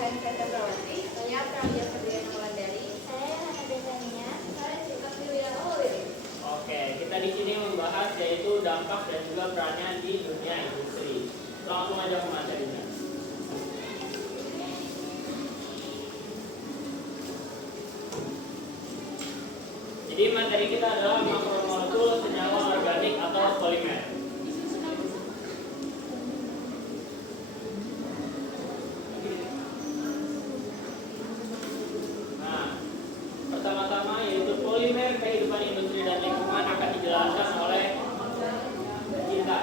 Saya Chandrawati. Saya Pramudia Febriana Wulandari. Saya Hana Devania. Saya Cinta Liliana Maulidi. Oke, kita di sini membahas yaitu dampak dan juga perannya di dunia industri. Langsung aja ke materinya. Jadi materi kita adalah makromolekul senyawa organik atau polimer. Nah, pertama-tama yaitu polimer kehidupan industri dan lingkungan akan dijelaskan oleh kita.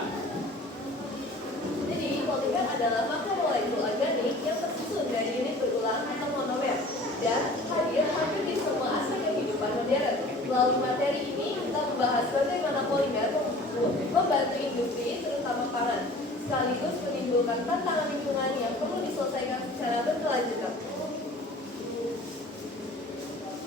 Jadi, polimer adalah makromolekul organik yang tersusun dari unit berulang atau monomer dan hadir di semua aspek kehidupan modern. Melalui materi ini, kita membahas bagaimana polimer membantu industri, terutama pangan, sekaligus menimbulkan tantangan lingkungan yang perlu diselesaikan secara berkelanjutan.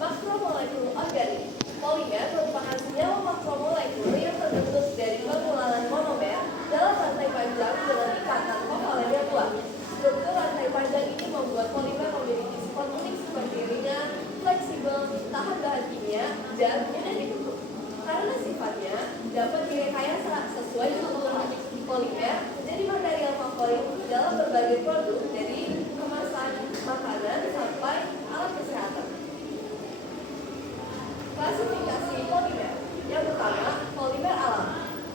Makromolekul organik. Polimer merupakan senyawa makromolekul yang terbentuk dari pengulalan monomer dalam rantai panjang dengan ikatan kovalent yang kuat. Struktur rantai panjang ini membuat polimer memiliki sifat unik seperti ringan, fleksibel, tahan bahan kimia, dan mudah dibentuk. Karena sifatnya dapat direkayasa sesuai kebutuhan, polimer menjadi material favorit dalam berbagai produk dari kemasan makanan sampai alat kesehatan. Klasifikasi polimer. Yang pertama, polimer alam.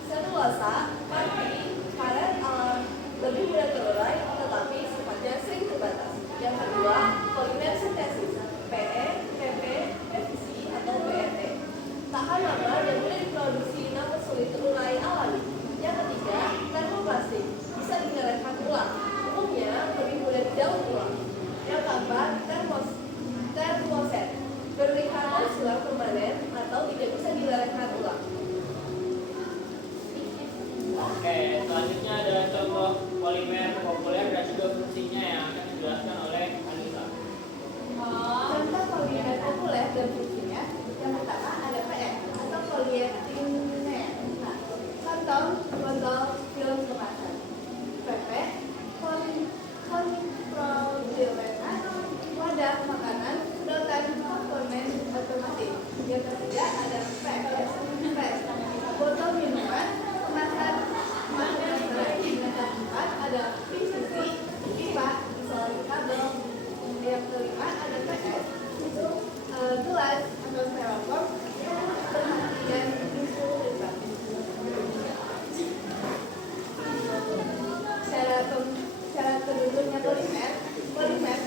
Selulosa, pati, karet alam lebih mudah terurai tetapi sifatnya sering terbatas. Yang kedua, polimer sintesis. PE, PP, PVC atau PET. Tahan lama dan mudah diproduksi namun sulit terurai alami. Yang ketiga, termoplastik. Bisa dinyalakan ulang. Umumnya lebih mudah didaur ulang. Yang keempat, termoset. Berlingkaran silang permanen atau tidak bisa dilelehkan ulang. Oke, selanjutnya ada contoh polimer populer dan juga fungsinya yang akan dijelaskan oleh Anissa. Contoh polimer populer dan fungsinya, yang pertama ada PE atau polietilener. Contoh botol film kemasan. PP polipropylenar, wadah makanan, sedotan, komponen otomotif. Yang ketiga ada PS, botol minuman, kemasan makanan. Yang keempat ada PVC, pipa, isolasi kabel. Yang kelima ada PS, itu gelas atau styrofoam dan tisu lipat. Cara terbentuknya polimer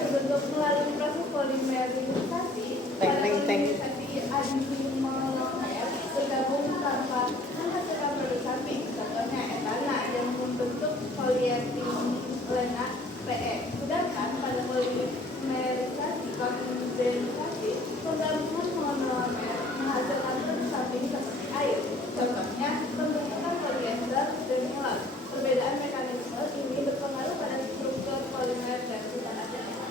terbentuk melalui proses polimerisasi. Pada polimerisasi aditif monomer bergabung tanpa menghasilkan produk samping. Contohnya etana yang membentuk polietilenar PE. Sedangkan pada polimerisasi kondensasi penggabungan monomer menghasilkan produk samping seperti air. Contohnya pembentukan poliester dan nilon. Perbedaan mekanisme ini berpengaruh pada struktur polimer dan sifat asalnya.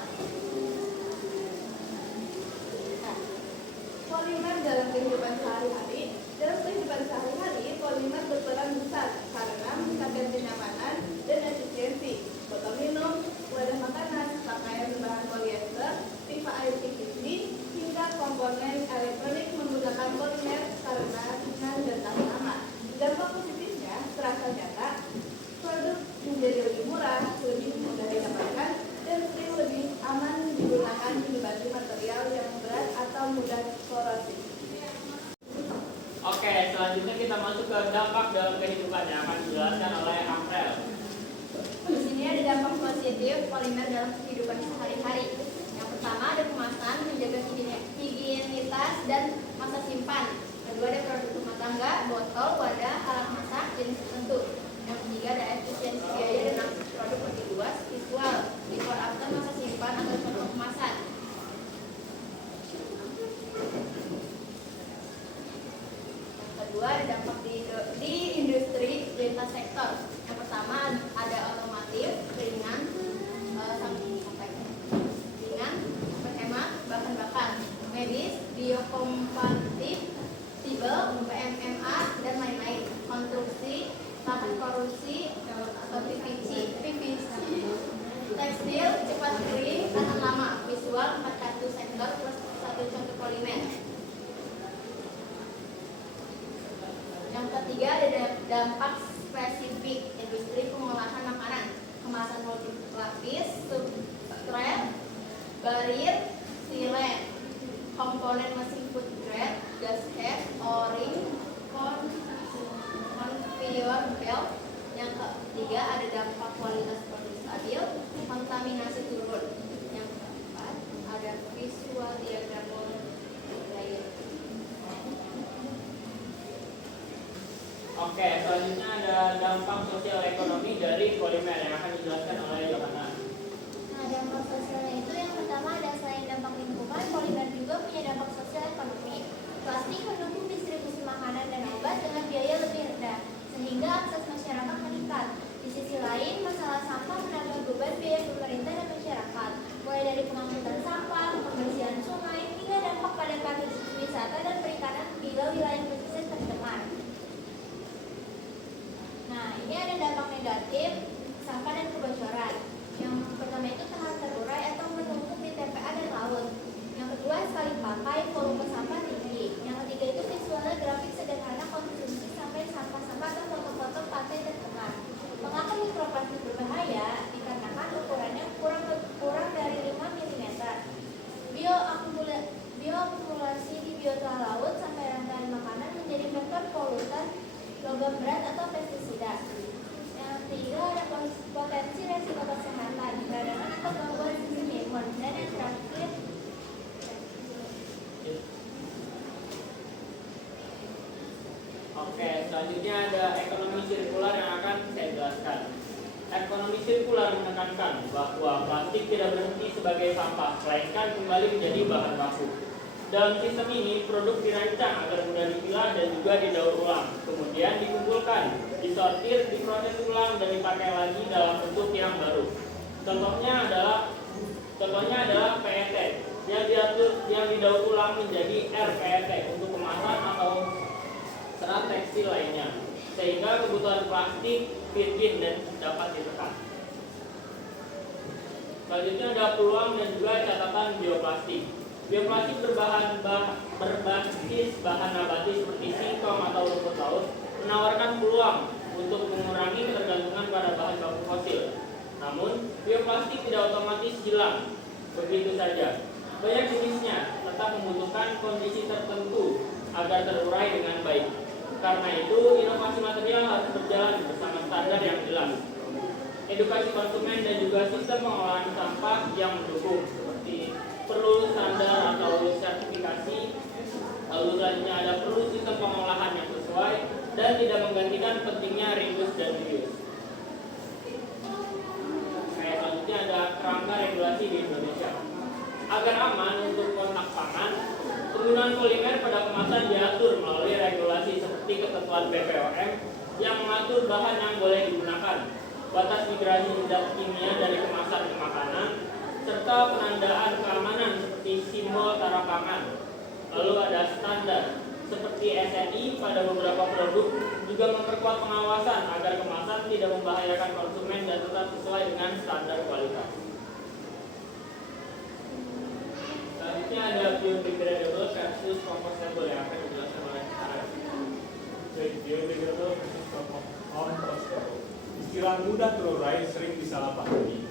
Polimer dalam kehidupan sehari-hari. Dalam kehidupan sehari-hari, polimer berperan besar karena meningkatkan kenyamanan dan efisiensi. Botol minum, wadah makanan, pakaian berbahan polyester, pipa air PVC, hingga komponen elektronik menggunakan polimer karena ringan dan tahan lama. Dampak positifnya terasa nyata. Produk menjadi lebih murah, lebih mudah didapatkan, dan sering lebih aman digunakan dibanding material yang berat atau mudah korosif. Oke, selanjutnya kita masuk ke dampak dalam kehidupan yang akan dijelaskan oleh April. Di sini ada dampak positif polimer dalam kehidupan sehari-hari. Yang pertama ada kemasan, menjaga higienitas dan masa simpan. Kedua ada produk rumah tangga, botol, wadah, alat masak, jenis tertentu. Yang ketiga ada efisiensi biaya dan akses produk lebih luas, visual, before after masa simpan atau contoh kemasan. Yang kedua ada dampak di industri lintas sektor. Yang pertama ada otomotif, ringan, berhemat, bahan bakar, medis, biokompatibel, PMMA, dan lain-lain. Konstruksi, tahan korupsi atau PVC. Tekstil cepat kering, tahan lama. Visual 4 kartu sektor plus 1 contoh polimer. Yang ketiga ada dampak spesifik industri pengolahan makanan. Kemasan multilapis, substrate, barir, silen, komponen mesin food grade, gas head, o-ring, conveyor belt. Yang ketiga ada dampak kualitas produk stabil, kontaminasi turun. Yang keempat ada visual diagram multilayer. Oke, selanjutnya ada dampak sosial ekonomi dari polimer yang akan dijelaskan oleh Yohana. Nah, dampak sosialnya itu yang pertama ada selain dampak lingkungan, polimer juga punya dampak sosial ekonomi. Plastik mendukung distribusi makanan dan obat dengan biaya lebih rendah, sehingga akses masyarakat meningkat. Di sisi lain, masalah sampah menambah beban biaya pemerintah dan masyarakat, mulai dari pengangkutan sampah, pembersihan sungai, hingga dampak pada pariwisata dan perikanan bila wilayah pesisir tercemar. Nah, ini ada dampak negatif, sampah dan kebocoran. Yang pertama itu tahan terurai atau menumpuk di TPA dan laut. Yang kedua, sekali pakai, volume sampah tinggi. Yang ketiga itu visualnya grafik sederhana, konsumsi sampai sampah-sampah atau foto-foto pantai tercemar. Mengapa mikroplastik berbahaya? Dikarenakan ukurannya kurang dari 5 mm. Bioakumulasi di biota laut sampai rangkaian makanan menjadi faktor polutan, logam berat atau pestisida. Yang ketiga ada potensi resiko kesehatan, peradangan atau gangguan sistem imun. Dan yang terakhir Oke, selanjutnya ada ekonomi sirkular yang akan saya jelaskan. Ekonomi sirkular menekankan bahwa plastik tidak berhenti sebagai sampah, melainkan kembali menjadi bahan baku. Dalam sistem ini, produk dirancang agar mudah dipilah dan juga didaur ulang, kemudian dikumpulkan, disortir, diproses ulang, dan dipakai lagi dalam bentuk yang baru. Contohnya adalah PET yang didaur ulang menjadi RPET untuk kemasan atau serat tekstil lainnya, sehingga kebutuhan plastik virgin dan dapat ditekan. Selanjutnya ada peluang dan juga catatan bioplastik. Bioplastik berbasis bahan nabati seperti singkong atau rumput laut menawarkan peluang untuk mengurangi ketergantungan pada bahan baku fosil. Namun, bioplastik tidak otomatis hilang begitu saja. Banyak jenisnya tetap membutuhkan kondisi tertentu agar terurai dengan baik. Karena itu, inovasi material harus berjalan bersama standar yang jelas. Edukasi konsumen dan juga sistem pengolahan sampah yang mendukung, seperti perlu standar atau sertifikasi. Lalu selanjutnya ada perlu sistem pengolahan yang sesuai dan tidak menggantikan pentingnya reuse dan reuse. Selanjutnya ada kerangka regulasi di Indonesia. Agar aman untuk kontak pangan, penggunaan polimer pada kemasan diatur melalui regulasi seperti ketentuan BPOM yang mengatur bahan yang boleh digunakan, batas migrasi zat kimia dari kemasan ke makanan, serta penandaan keamanan seperti simbol tara pangan. Lalu ada standar seperti SNI pada beberapa produk, juga memperkuat pengawasan agar kemasan tidak membahayakan konsumen dan tetap sesuai dengan standar kualitas. Selanjutnya ada biodegradable versus compostable yang akan dijelaskan oleh Arif. Biodegradable versus compostable. Istilah mudah terurai sering disalahpahami.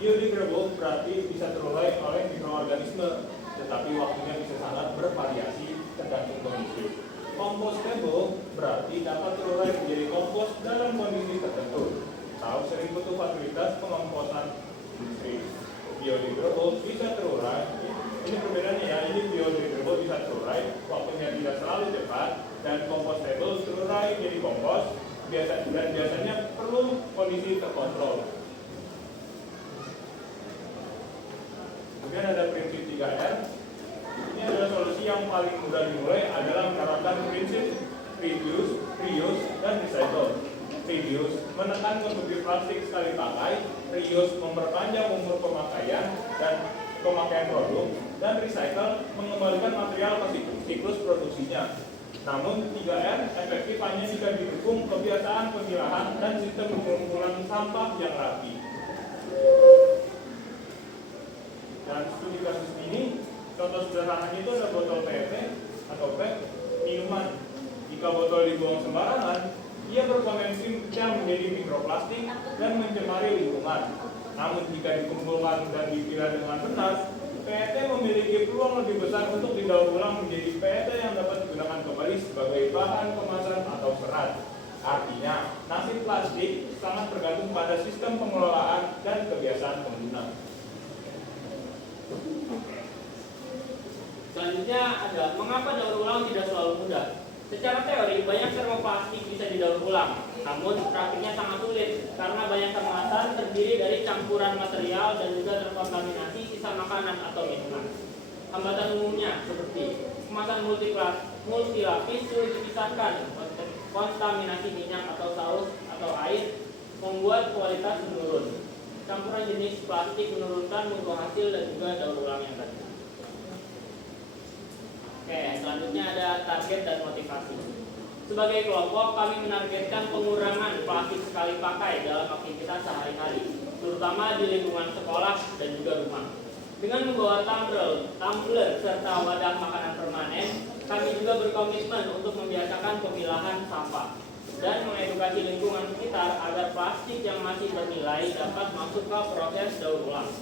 Biodegradable berarti bisa terurai oleh mikroorganisme, tetapi waktunya bisa sangat bervariasi tergantung kondisi. Compostable berarti dapat terurai menjadi kompos dalam kondisi tertentu. Tahu sering butuh fasilitas pengomposan industri. Biodegradable bisa terurai. Ini perbedaannya ya, ini biodegradable bisa terurai, waktunya tidak selalu cepat, dan compostable terurai jadi kompos, dan biasanya perlu kondisi terkontrol. Kemudian ada prinsip 3R. Ini adalah solusi yang paling mudah dimulai adalah menerapkan prinsip reduce, reuse, dan recycle. Reduce menekan konsumsi plastik sekali pakai, reuse memperpanjang umur pemakaian dan pemakaian produk, dan recycle mengembalikan material ke siklus produksinya. Namun 3R efektif hanya jika didukung kebiasaan pemilahan dan sistem pengumpulan sampah yang rapi. Dan studi kasus ini, contoh sederhananya itu ada botol PET atau PET minuman. Jika botol dibuang sembarangan, ia berpotensi pecah menjadi mikroplastik dan mencemari lingkungan. Namun jika dikumpulkan dan dipilah dengan benar, PET memiliki peluang lebih besar untuk didaur ulang menjadi PET yang dapat digunakan kembali sebagai bahan kemasan atau serat. Artinya, nasib plastik sangat tergantung pada sistem pengelolaan dan kebiasaan pengguna. Selanjutnya ada mengapa daur ulang tidak selalu mudah. Secara teori, banyak termoplastik bisa didaur ulang, namun praktiknya sangat sulit karena banyak kemasan terdiri dari campuran material dan juga terkontaminasi sisa makanan atau minuman. Hambatan umumnya seperti kemasan multilapis sulit dipisahkan, kontaminasi minyak atau saus atau air membuat kualitas menurun. Campuran jenis plastik menurunkan mutu hasil dan juga daur ulang yang tadi. Oke, selanjutnya ada target dan motivasi. Sebagai kelompok, kami menargetkan pengurangan plastik sekali pakai dalam aktivitas sehari-hari, terutama di lingkungan sekolah dan juga rumah. Dengan membawa tumbler serta wadah makanan permanen, kami juga berkomitmen untuk membiasakan pemilahan sampah dan mengedukasi lingkungan sekitar agar plastik yang masih bernilai dapat masuk ke proses daur ulang.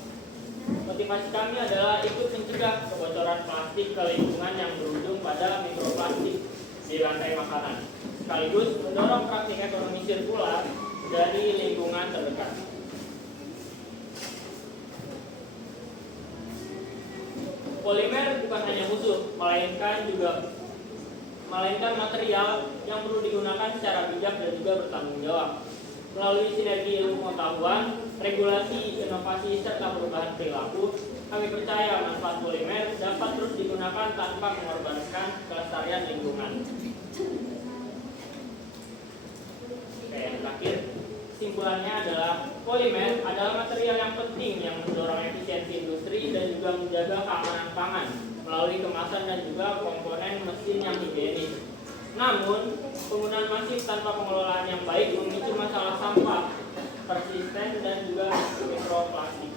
Motivasi kami adalah ikut mencegah kebocoran plastik ke lingkungan yang berujung pada mikroplastik di rantai makanan, sekaligus mendorong praktik ekonomi sirkular dari lingkungan terdekat. Polimer bukan hanya musuh, melainkan material yang perlu digunakan secara bijak dan juga bertanggung jawab. Melalui sinergi ilmu pengetahuan, regulasi, inovasi, serta perubahan perilaku, kami percaya manfaat polimer dapat terus digunakan tanpa mengorbankan kelestarian lingkungan. Oke, yang terakhir, kesimpulannya adalah polimer adalah material yang penting yang mendorong efisiensi industri dan juga menjaga keamanan pangan melalui kemasan dan juga komponen mesin yang higienis. Namun, penggunaan masif tanpa pengelolaan yang baik memicu masalah sampah, persisten, dan juga mikroplastik.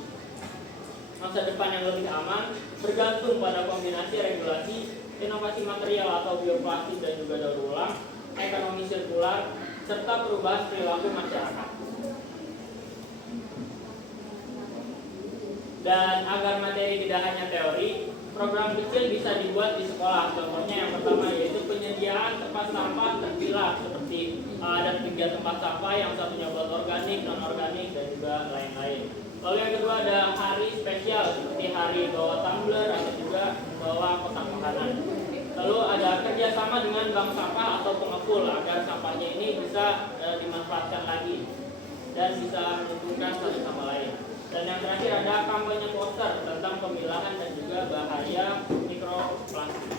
Masa depan yang lebih aman bergantung pada kombinasi regulasi, inovasi material atau bioplastik dan juga daur ulang, ekonomi sirkular, serta perubahan perilaku masyarakat. Dan agar materi tidak hanya teori, program kecil bisa dibuat di sekolah. Contohnya yang pertama yaitu penyediaan tempat sampah terpilah, seperti ada 3 tempat sampah, yang satunya buat organik, non-organik, dan juga lain-lain. Lalu yang kedua ada hari spesial seperti hari bawa tumbler atau juga bawa kotak makanan. Lalu ada kerjasama dengan bank sampah atau pengepul agar sampahnya ini bisa dimanfaatkan lagi dan bisa menguntungkan satu sama lain. Dan yang terakhir ada kampanye poster tentang pemilahan dan juga bahaya mikroplastik.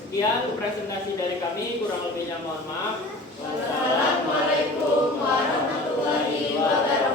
Sekian presentasi dari kami, kurang lebihnya mohon maaf. Wassalamualaikum warahmatullahi wabarakatuh.